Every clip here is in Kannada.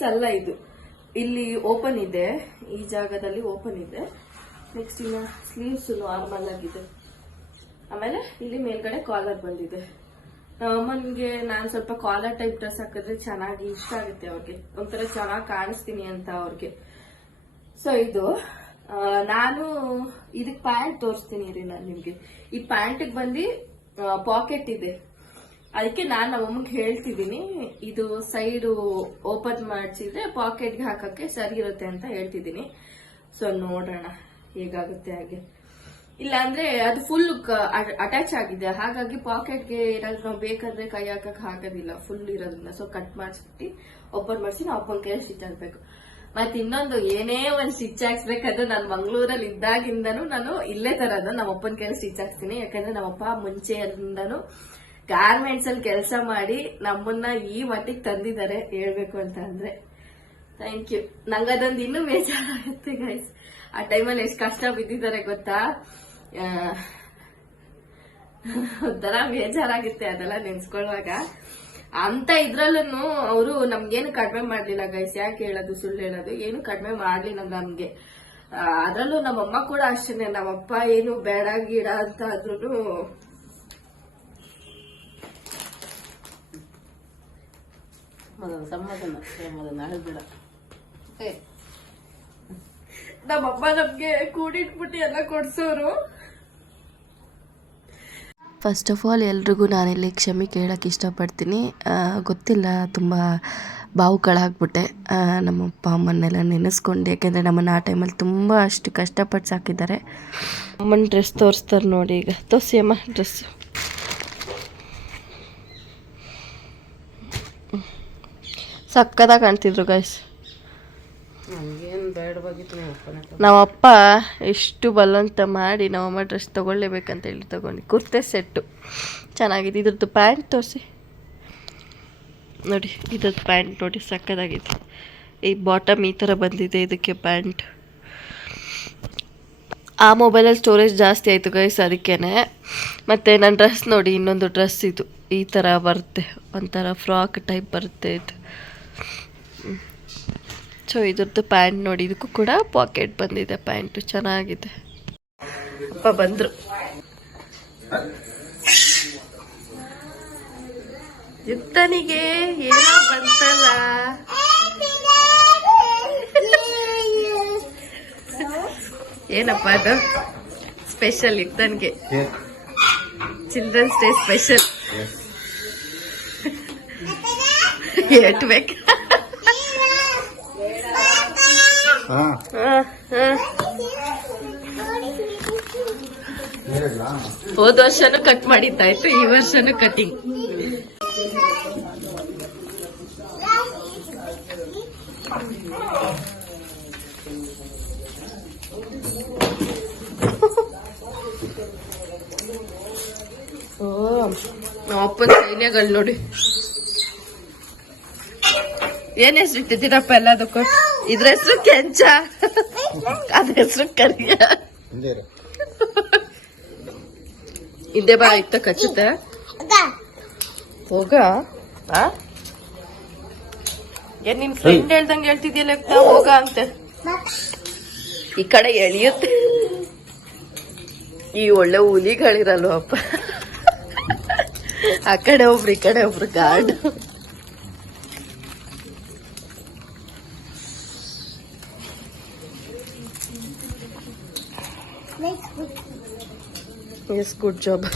ಕುರ್ತೀಸ್ ಅಲ್ಲ ಇದು. ಇಲ್ಲಿ ಓಪನ್ ಇದೆ. ಈ ಜಾಗದಲ್ಲಿ ಓಪನ್ ಇದೆ. ನೆಕ್ಸ್ಟ್ ಇನ್ನು ಸ್ಲೀವ್ಸ್ ನಾರ್ಮಲ್ ಆಗಿದೆ. ಆಮೇಲೆ ಇಲ್ಲಿ ಮೇಲ್ಗಡೆ ಕಾಲರ್ ಬಂದಿದೆ. ಅಮ್ಮನ್ಗೆ ನಾನ್ ಸ್ವಲ್ಪ ಕಾಲರ್ ಟೈಪ್ ಡ್ರೆಸ್ ಹಾಕಿದ್ರೆ ಚೆನ್ನಾಗಿ ಇಷ್ಟ ಆಗುತ್ತೆ ಅವ್ರಿಗೆ. ಒಂಥರ ಚೆನ್ನಾಗಿ ಕಾಣಿಸ್ತೀನಿ ಅಂತ ಅವ್ರಿಗೆ. ಸೊ ಇದು ನಾನು ಇದಕ್ ಪ್ಯಾಂಟ್ ತೋರಿಸ್ತೀನಿ ರೀ ನಾನು ನಿಮ್ಗೆ. ಈ ಪ್ಯಾಂಟಿಗೆ ಬಂದು ಪಾಕೆಟ್ ಇದೆ. ಅದಕ್ಕೆ ನಾನು ನಮ್ಮಮ್ಮಗೆ ಹೇಳ್ತಿದ್ದೀನಿ ಇದು ಸೈಡ್ ಓಪನ್ ಮಾಡಿಸಿದ್ರೆ ಪಾಕೆಟ್ಗೆ ಹಾಕಕ್ಕೆ ಸರಿ ಇರುತ್ತೆ ಅಂತ ಹೇಳ್ತಿದ್ದೀನಿ ಸೊ ನೋಡೋಣ ಹೇಗಾಗುತ್ತೆ ಹಾಗೆ. ಇಲ್ಲ ಅಂದ್ರೆ ಅದು ಫುಲ್ ಅಟ್ಯಾಚ್ ಆಗಿದೆ. ಹಾಗಾಗಿ ಪಾಕೆಟ್ಗೆ ಏನಾದ್ರು ನಾವು ಬೇಕಂದ್ರೆ ಕೈ ಹಾಕಕ್ ಆಗೋದಿಲ್ಲ ಫುಲ್ ಇರೋದ್ರಿಂದ. ಸೊ ಕಟ್ ಮಾಡಿಸ್ಬಿಟ್ಟು ಓಪನ್ ಮಾಡಿಸಿ ನಾವು ಅಪ್ಪನ ಕೈ ಸ್ಟಿಚ್ ಹಾಕ್ಬೇಕು. ಮತ್ತೆ ಇನ್ನೊಂದು ಏನೇ ಒಂದು ಸ್ಟಿಚ್ ಹಾಕ್ಸ್ಬೇಕಾದ್ರೆ ನಾನು ಮಂಗಳೂರಲ್ಲಿ ಇದ್ದಾಗಿಂದನು ನಾನು ಇಲ್ಲೇ ತರೋದು. ನಮ್ಮ ಅಪ್ಪನ ಕೈ ಸ್ಟಿಚ್ ಹಾಕ್ತೀನಿ ಯಾಕಂದ್ರೆ ನಮ್ಮಪ್ಪ ಮುಂಚೆಯಿಂದನೂ ಗಾರ್ಮೆಂಟ್ಸ್ ಅಲ್ಲಿ ಕೆಲಸ ಮಾಡಿ ನಮ್ಮನ್ನ ಈ ಮಟ್ಟಿಗೆ ತಂದಿದ್ದಾರೆ ಹೇಳ್ಬೇಕು ಅಂತ ಅಂದ್ರೆ. ಥ್ಯಾಂಕ್ ಯು ನಂಗದೊಂದು ಇನ್ನೂ ಬೇಜಾರಾಗುತ್ತೆ ಗೈಸ್ ಆ ಟೈಮಲ್ಲಿ ಎಷ್ಟು ಕಷ್ಟ ಬಿದ್ದಿದ್ದಾರೆ ಗೊತ್ತಾ? ಒಂಥರ ಬೇಜಾರಾಗುತ್ತೆ ಅದೆಲ್ಲ ನೆನ್ಸ್ಕೊಳ್ಳುವಾಗ. ಅಂತ ಇದ್ರಲ್ಲೂ ಅವರು ನಮ್ಗೇನು ಕಡಿಮೆ ಮಾಡ್ಲಿಲ್ಲ ಗೈಸ್ ಯಾಕೆ ಹೇಳೋದು, ಸುಳ್ಳು ಹೇಳೋದು? ಏನು ಕಡಿಮೆ ಮಾಡ್ಲಿಲ್ಲ ನಮ್ಗೆ. ಅದರಲ್ಲೂ ಅದ್ರಲ್ಲೂ ನಮ್ಮಮ್ಮ ಕೂಡ ಅಷ್ಟೇನೆ. ನಮ್ಮಪ್ಪ ಏನು ಬೇಡ, ಗಿಡ ಅಂತ ಆದ್ರೂ ಏ ನಮ್ಮಮ್ಮ ನಮ್ಗೆ ಕೂಡಿಟ್ಬಿಟ್ಟು ಎಲ್ಲ ಕೊಡ್ಸೋರು. ಫಸ್ಟ್ ಆಫ್ ಆಲ್ ಎಲ್ರಿಗೂ ನಾನಿಲ್ಲಿ ಕ್ಷಮೆ ಕೇಳೋಕ್ಕೆ ಇಷ್ಟಪಡ್ತೀನಿ. ಗೊತ್ತಿಲ್ಲ ತುಂಬ ಬಾವುಗಳಾಗ್ಬಿಟ್ಟೆ ನಮ್ಮ ಅಪ್ಪ ಅಮ್ಮನ್ನೆಲ್ಲ ನೆನೆಸ್ಕೊಂಡು ಯಾಕೆಂದರೆ ನಮ್ಮನ್ನು ಆ ಟೈಮಲ್ಲಿ ತುಂಬ ಅಷ್ಟು ಕಷ್ಟಪಟ್ಟು ಸಾಕಿದ್ದಾರೆ. ಅಮ್ಮನ ಡ್ರೆಸ್ ತೋರಿಸ್ತಾರೆ ನೋಡಿ ಈಗ. ತೋರಿಸಿ ಅಮ್ಮ ಡ್ರೆಸ್ಸು ಸಕ್ಕದಾಗಿ ಕಾಣ್ತಿದ್ರು ಗೈಸ್ ನಮ್ಮಪ್ಪ ಎಷ್ಟು ಬಲವಂತ ಮಾಡಿ ನಮ್ಮಮ್ಮ ಡ್ರೆಸ್ ತೊಗೊಳ್ಳೇಬೇಕಂತ ಹೇಳಿ ತೊಗೊಂಡು ಕುರ್ತೆ ಸೆಟ್ಟು ಚೆನ್ನಾಗಿದೆ. ಇದ್ರದ್ದು ಪ್ಯಾಂಟ್ ತೋರಿಸಿ. ನೋಡಿ ಇದ್ರದ್ದು ಪ್ಯಾಂಟ್ ನೋಡಿ ಸಕ್ಕದಾಗಿದೆ ಈ ಬಾಟಮ್ ಈ ಥರ ಬಂದಿದೆ ಇದಕ್ಕೆ ಪ್ಯಾಂಟ್ ಆ ಮೊಬೈಲಲ್ಲಿ ಸ್ಟೋರೇಜ್ ಜಾಸ್ತಿ ಆಯಿತು ಗೈಸ್ ಅದಕ್ಕೇನೆ. ಮತ್ತು ನನ್ನ ಡ್ರೆಸ್ ನೋಡಿ ಇನ್ನೊಂದು ಡ್ರೆಸ್ ಇದು. ಈ ಥರ ಬರುತ್ತೆ. ಒಂಥರ ಫ್ರಾಕ್ ಟೈಪ್ ಬರುತ್ತೆ ಇದು. ಸೊ ಇದ್ರದ್ದು ಪ್ಯಾಂಟ್ ನೋಡಿ ಇದಕ್ಕೂ ಕೂಡ ಪಾಕೆಟ್ ಬಂದಿದೆ ಪ್ಯಾಂಟು ಚೆನ್ನಾಗಿದೆ. ಅಪ್ಪ ಬಂದರು. ಯುಕ್ತನಿಗೆ ಏನೋ ಬಂತಲ್ಲ. ಏನಪ್ಪ ಅದು? ಸ್ಪೆಷಲ್ ಯುಕ್ತನ್ಗೆ. Children's day special. ಏಟ್ಬೇಕು ಹಾ ಹೋದ ವರ್ಷನು ಕಟ್ ಮಾಡಿದ್ದಾಯ್ತು ಈ ವರ್ಷನು ಕಟಿಂಗ್ ನಮ್ಮ ಅಪ್ಪನ ಸೈನ್ಯಗಳು ನೋಡಿ. ಏನ್ ಹೆಸರು ಇಟ್ಟಿದ್ದೀರಪ್ಪ ಎಲ್ಲದಕ್ಕೂ? ಇದ್ರ ಹೆಸರು ಕೆಂಚ. ಅದ್ರ ಹೆಸರು ಕರಿಯ. ಹಿಂದೆ ಬಾ ಇತ್ತ ಕಚ್ಚುತ್ತೆ. ಹೋಗ. ಆ? ಏನ್ ನಿನ್ ಫ್ರೆಂಡ್ ಹೇಳ್ದಂಗೆ ಹೇಳ್ತಿದ್ಯಲ್ಲ ಹೋಗ ಅಂತ. ಈ ಕಡೆ ಎಳಿಯುತ್ತೆ. ಈ ಒಳ್ಳೆ ಹುಲಿಗಳಿರಲ್ವಪ್ಪ. ಆ ಕಡೆ ಒಬ್ರು ಈ ಕಡೆ ಒಬ್ರು ಗಾರ್ಡ್. ಎಸ್ ಗುಡ್ ಜಾಬ್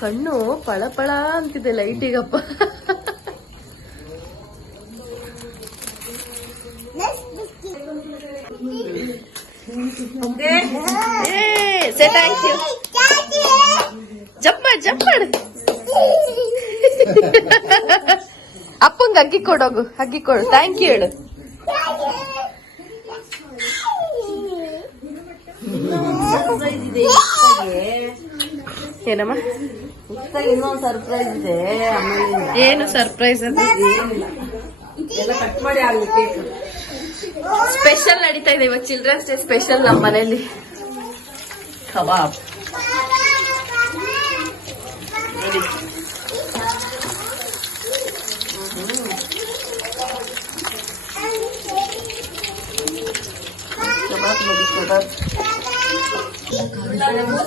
ಕಣ್ಣು ಪಳ ಪಳ ಅಂತಿದೆ ಲೈಟಿಗಪ್ಪ. ಸೇ ಥ್ಯಾಂಕ್ ಯು ಜಂಪ್ ಮಾಡಿ ಜಂಪ್ ಮಾಡು ಅಪ್ಪಂಗೆ ಅಗ್ಗಿ ಕೊಡೋಗು ಅಗ್ಗಿ ಕೊಡು. ಥ್ಯಾಂಕ್ ಯು ಹೇಳು. ಏನಮ್ಮ? ಇನ್ನೊಂದು ಸರ್ಪ್ರೈಸ್ ಇದೆ ಏನು ಸರ್ಪ್ರೈಸ್ ಅಂತ ಎಲ್ಲ ಕಟ್ ಮಾಡಿ ಅಲ್ಲಿ ಕೇಕ್ ಸ್ಪೆಷಲ್ ನಡೀತಾ ಇದೆ ಇವತ್ತು ಚಿಲ್ಡ್ರನ್ಸ್ ಡೇ ಸ್ಪೆಷಲ್ ನಮ್ಮ ಮನೆಯಲ್ಲಿ. ಕಬಾಬ್ ನೋಡಿ ಕಬಾಬ್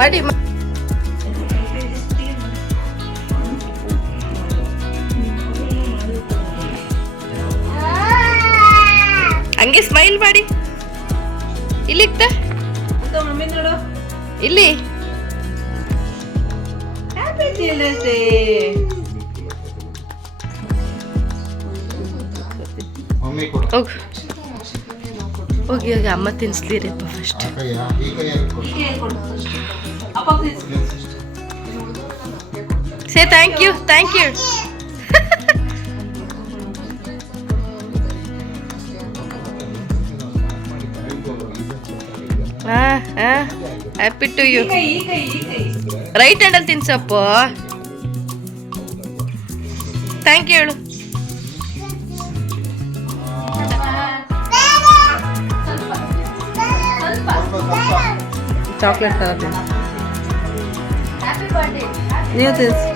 ಮಾಡಿ. ಹಂಗೆ ಸ್ಮೈಲ್ ಮಾಡಿ. ಇಲ್ಲಿ ನೋಡು ಇಲ್ಲಿ. ಮಮ್ಮಿ ಕೊಡು. ಹೋಗು, ಹೋಗಿ ಅಮ್ಮ ತಿನ್ಸ್ಲಿರಪ್ಪ first say thank you thank you ಹಾಂ ಹಾಂ ಹ್ಯಾಪಿ ಟು ಯು ರೈಟ್ ಹ್ಯಾಂಡಲ್ಲಿ ತಿನ್ಸಪ್ಪ ಥ್ಯಾಂಕ್ ಯು ಹೇಳು. ಚಾಕ್ಲೇಟ್ ತರ ತಿನ್ಸು ನೀವು ತಿನ್ಸಿ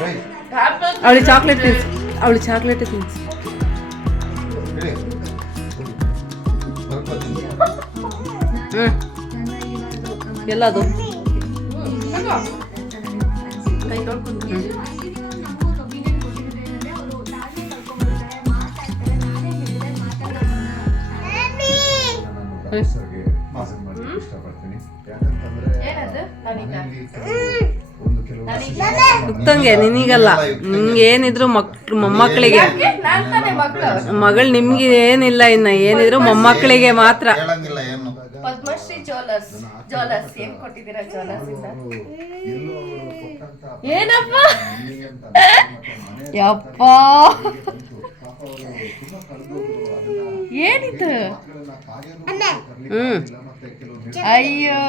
ರೈಟ್ ಅವಳಿ ಚಾಕ್ಲೇಟ್ ತಿನ್ಸು ಅವಳಿ ಚಾಕ್ಲೇಟ್ ತಿನ್ಸು ಇಡಿ. ಸ್ವಲ್ಪ ತಿನ್ನು. ಹ್ಞೂ ಕೆಲವು ಮುಕ್ತಂಗೆ ನಿನಗಲ್ಲ. ನಿಮ್ಗೆ ಏನಿದ್ರು ಮಕ್ ಮೊಮ್ಮಕ್ಕಳಿಗೆ. ಮಗಳು ನಿಮ್ಗೆ ಏನಿಲ್ಲ ಇನ್ನ ಏನಿದ್ರು ಮೊಮ್ಮಕ್ಕಳಿಗೆ ಮಾತ್ರ. ಪದ್ಮಶ್ರೀ ಜೋಲರ್ಸ್ ಜೋಲರ್ಸ್ ಏನ್ ಕೊಟ್ಟಿದ್ದೀರಾ ಜೋಲರ್ಸ್ ಇಂದ ಏನಪ್ಪ? ಯಪ್ಪ. ಏನಿದು? ಅಯ್ಯೋ.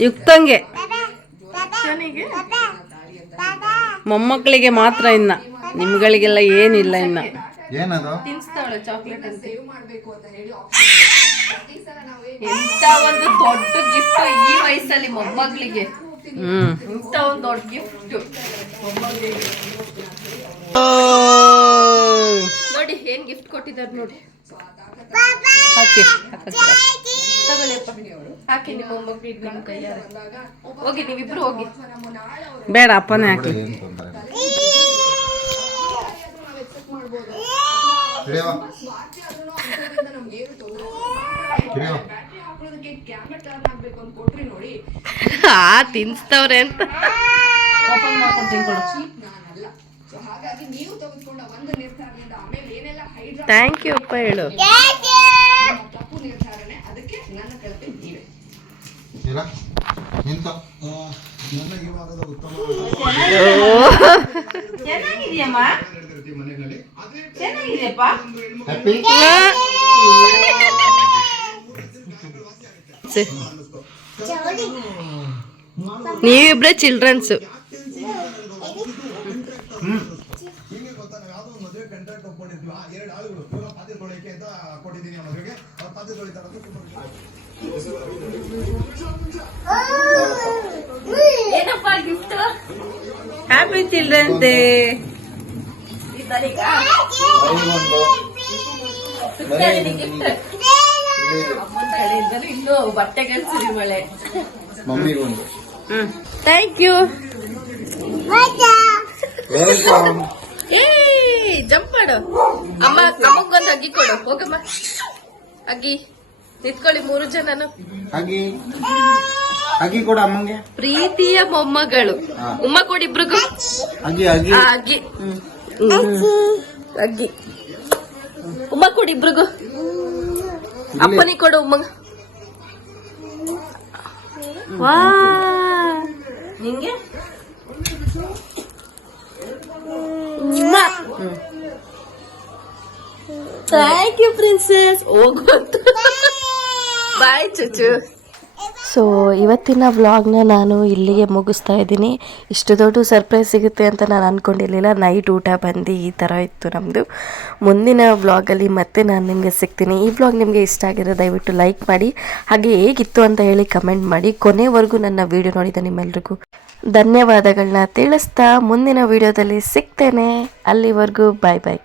ಯುಕ್ತಂಗೆ. ಮೊಮ್ಮಕ್ಕಳಿಗೆ ಮಾತ್ರ ಇನ್ನ. ನಿಮ್ಗಳಿಗೆಲ್ಲ ಏನಿಲ್ಲ ಇನ್ನ. ಏನದು? ತಿನ್ಸ್ತಾಳೆ ಚಾಕ್ಲೇಟ್ ಅಂತ. ಎಂತ ಒಂದು ದೊಡ್ಡ ಗಿಫ್ಟ್ ಈ ವಯಸ್ಸಲ್ಲಿ ಮೊಮ್ಮಗಳಿಗೆ. ಇಂಥ ಇಂತ ಒಂದು ದೊಡ್ಡ ಗಿಫ್ಟ್ ನೋಡಿ ಏನ್ ಗಿಫ್ಟ್ ಕೊಟ್ಟಿದ್ದಾರೆ ನೋಡಿ. ಹಾಕಿ ನಿಮ್ಮ ಮೊಮ್ಮಗಳಿಗೆ ನಿಮ್ಮ ಕೈಯಾರ. ಹೋಗಿ ನೀವಿಬ್ರು ಹೋಗಿ. ಬೇಡ ಅಪ್ಪನೇ ಹಾಕಿ. ತೊಂದರೆ ಹಿಡಿಯವ ಹಾ ತಿನ್ಸ್ತವ್ರೆ ಅಂತ. ಓಪನ್ ಮಾಡ್ಕೊಂಡು ತಿನ್ಕೊಡು. ಥ್ಯಾಂಕ್ ಯು ಅಪ್ಪ ಹೇಳು. ಉತ್ತಮ ಹ್ಯಾಪಿ ನೀವಿಬ್ರೆ ಚಿಲ್ಡ್ರನ್ಸ್ ಹ್ಯಾಪಿ ಚಿಲ್ಡ್ರನ್ಸ್ ಡೇ ಇನ್ನು ಮಮ್ಮಿಗೊಂದು ಥ್ಯಾಂಕ್ ಯು ಏ ಜಂಪ್ ಮಾಡು. ಅಮ್ಮ ಅಮ್ಮಗೊಂದು ಅಗ್ಗಿ ಕೊಡು. ಹೋಗಮ್ಮ. ಅಗ್ಗಿ. ನಿತ್ಕೊಳ್ಳಿ ಮೂರು ಜನನು. ಅಗ್ಗಿ. ಅಗ್ಗಿ ಕೊಡ ಅಮ್ಮಂಗೆ. ಪ್ರೀತಿಯ ಮೊಮ್ಮಗಳು. ಉಮ್ಮ ಕೊಡಿ ಇಬ್ರಿಗೂ. ಅಗ್ಗಿ ಅಗಿ ಆ, ಅಗ್ಗಿ. ಅಗ್ಗಿ. ಉಮ್ಮ ಕೊಡಿ ಇಬ್ರಿಗೂ. ಅಪ್ಪನಿಗೆ ಕೊಡು ಉಮ್ಮಗ. ವಾ. ನಿಂಗೆ? ಥ್ಯಾಂಕ್ ಯು ಪ್ರಿನ್ಸಸ್ ಹೋಗ್ಬಂತು ಬಾಯ್ ಚುಚು ಸೊ ಇವತ್ತಿನ ವ್ಲಾಗ್ನ ನಾನು ಇಲ್ಲಿಗೆ ಮುಗಿಸ್ತಾ ಇದ್ದೀನಿ. ಇಷ್ಟು ದೊಡ್ಡ ಸರ್ಪ್ರೈಸ್ ಸಿಗುತ್ತೆ ಅಂತ ನಾನು ಅಂದ್ಕೊಂಡಿರಲಿಲ್ಲ ನೈಟ್ ಊಟ ಬಂದು ಈ ಥರ ಇತ್ತು ನಮ್ಮದು ಮುಂದಿನ ವ್ಲಾಗಲ್ಲಿ ಮತ್ತೆ ನಾನು ನಿಮಗೆ ಸಿಗ್ತೀನಿ. ಈ ವ್ಲಾಗ್ ನಿಮಗೆ ಇಷ್ಟ ಆಗಿರೋ ದಯವಿಟ್ಟು ಲೈಕ್ ಮಾಡಿ, ಹಾಗೆ ಹೇಗಿತ್ತು ಅಂತ ಹೇಳಿ ಕಮೆಂಟ್ ಮಾಡಿ. ಕೊನೆವರೆಗೂ ನನ್ನ ವಿಡಿಯೋ ನೋಡಿದ ನಿಮ್ಮೆಲ್ರಿಗೂ ಧನ್ಯವಾದಗಳನ್ನ ತಿಳಿಸ್ತಾ ಮುಂದಿನ ವಿಡಿಯೋದಲ್ಲಿ ಸಿಗ್ತೇನೆ. ಅಲ್ಲಿವರೆಗೂ ಬಾಯ್ ಬಾಯ್